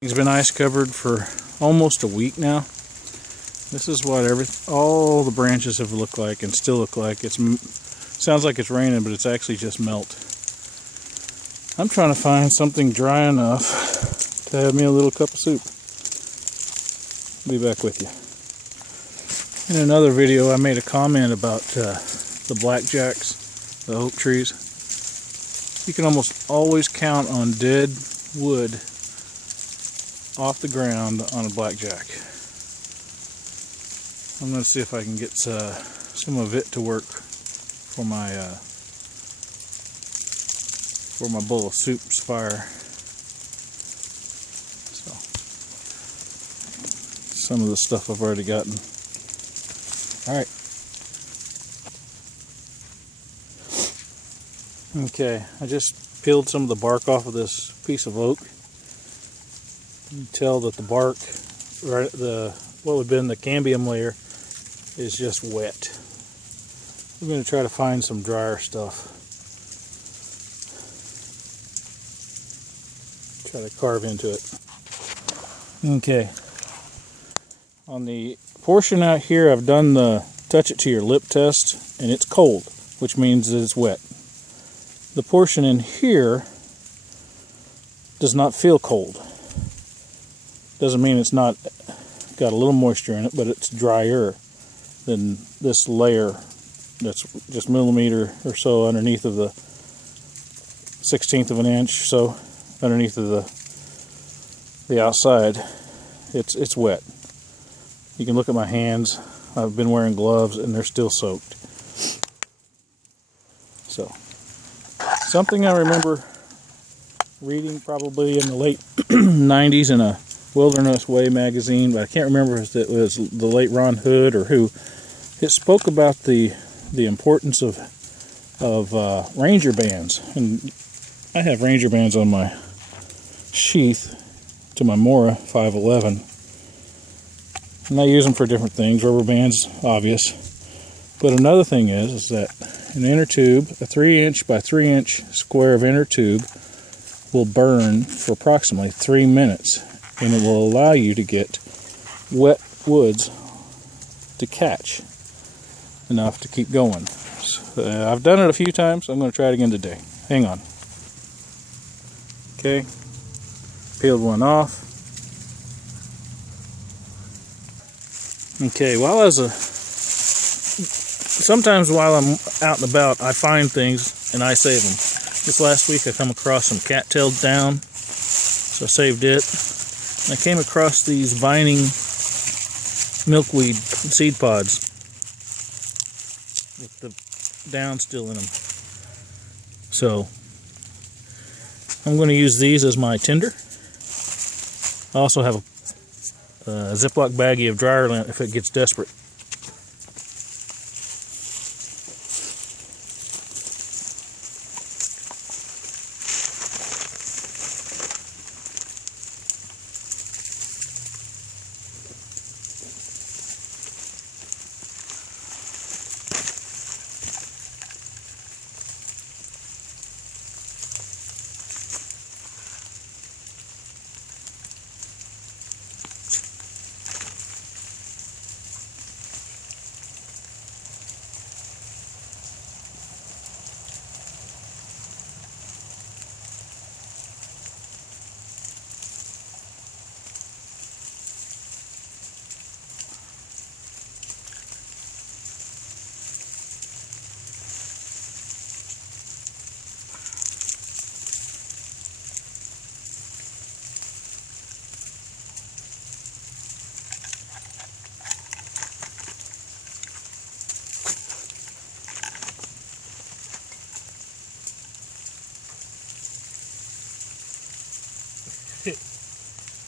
It's been ice covered for almost a week now. This is what all the branches have looked like and still look like. Sounds like it's raining, but it's actually just melt. I'm trying to find something dry enough to have me a little cup of soup. I'll be back with you. In another video, I made a comment about the blackjacks, the oak trees. You can almost always count on dead wood off the ground on a blackjack. I'm going to see if I can get some of it to work for my bowl of soup's fire. So some of the stuff I've already gotten. All right. Okay, I just peeled some of the bark off of this piece of oak. You can tell that the bark, right, what would have been the cambium layer, is just wet. I'm going to try to find some drier stuff. Try to carve into it. Okay. On the portion out here, I've done the touch it to your lip test, and it's cold, which means that it's wet. The portion in here does not feel cold. Doesn't mean it's not got a little moisture in it, but it's drier than this layer that's just millimeter or so underneath of the 1/16 of an inch, so underneath of the outside. It's wet. You can look at my hands. I've been wearing gloves and they're still soaked. So something I remember reading probably in the late 90s in a Wilderness Way magazine, but I can't remember if it was the late Ron Hood or who. It spoke about the importance of Ranger bands, and I have Ranger bands on my sheath to my Mora 511, and I use them for different things. Rubber bands, obvious, but another thing is that an inner tube, a 3-inch by 3-inch square of inner tube, will burn for approximately 3 minutes. And it will allow you to get wet woods to catch enough to keep going. So, I've done it a few times. So I'm going to try it again today. Hang on. Okay. Peeled one off. Okay. Sometimes while I'm out and about, I find things and I save them. This last week I come across some cattailed down, so I saved it. I came across these vining milkweed seed pods with the down still in them. So I'm going to use these as my tinder. I also have a Ziploc baggie of dryer lint if it gets desperate.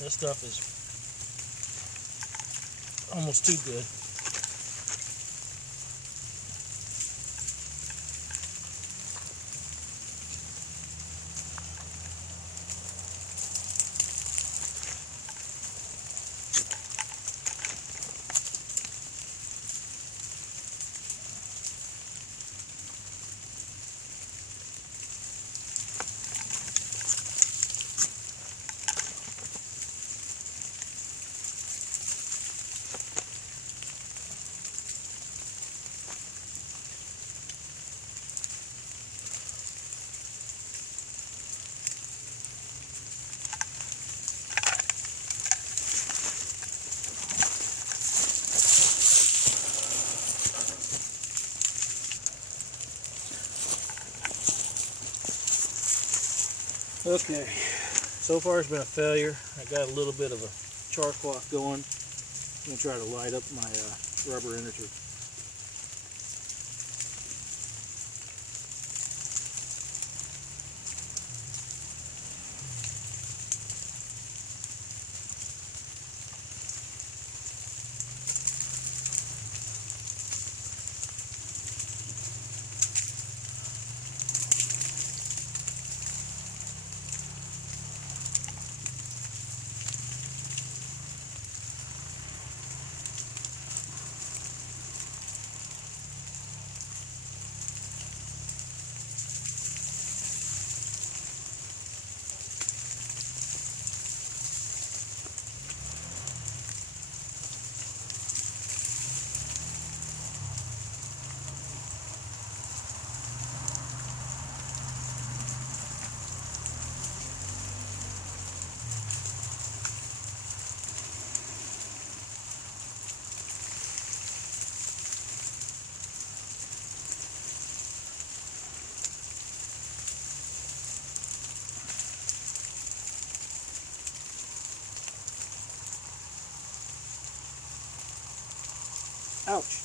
This stuff is almost too good. Okay, so far it's been a failure. I got a little bit of a char cloth going. I'm going to try to light up my rubber inner tube. Ouch.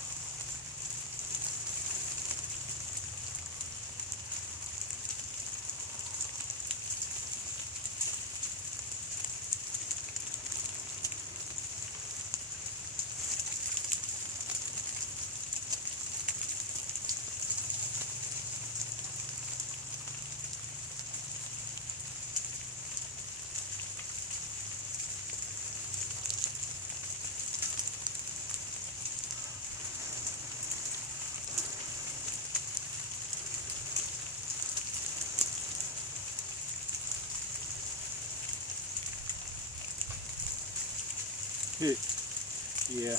Yeah.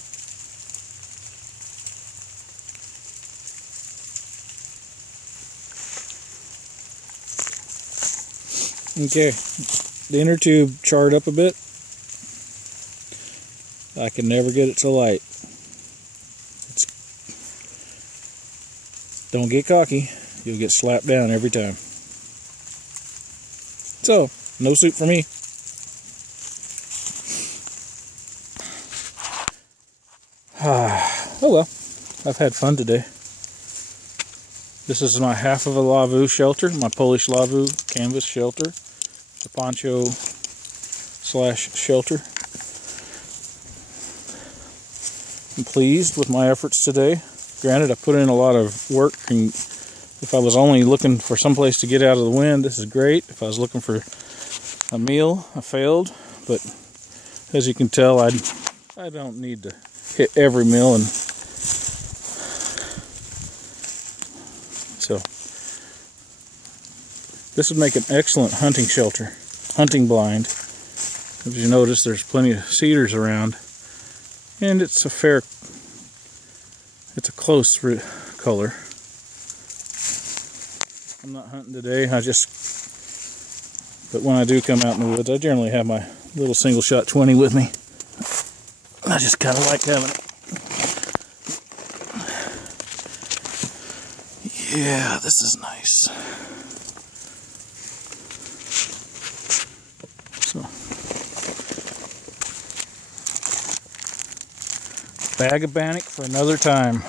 Okay, the inner tube charred up a bit. I can never get it to light. Don't get cocky, you'll get slapped down every time. So, no soup for me. Oh well, I've had fun today. This is my half of a Lavu shelter, my Polish Lavu canvas shelter, the poncho slash shelter. I'm pleased with my efforts today. Granted, I put in a lot of work, and if I was only looking for some place to get out of the wind, this is great. If I was looking for a meal, I failed. But as you can tell, I don't need to hit every meal, and so this would make an excellent hunting shelter, hunting blind. As you notice, there's plenty of cedars around, and it's a close color. I'm not hunting today, but when I do come out in the woods, I generally have my little single shot 20 with me. I just kind of like having it. Yeah, this is nice. So, bag of bannock for another time.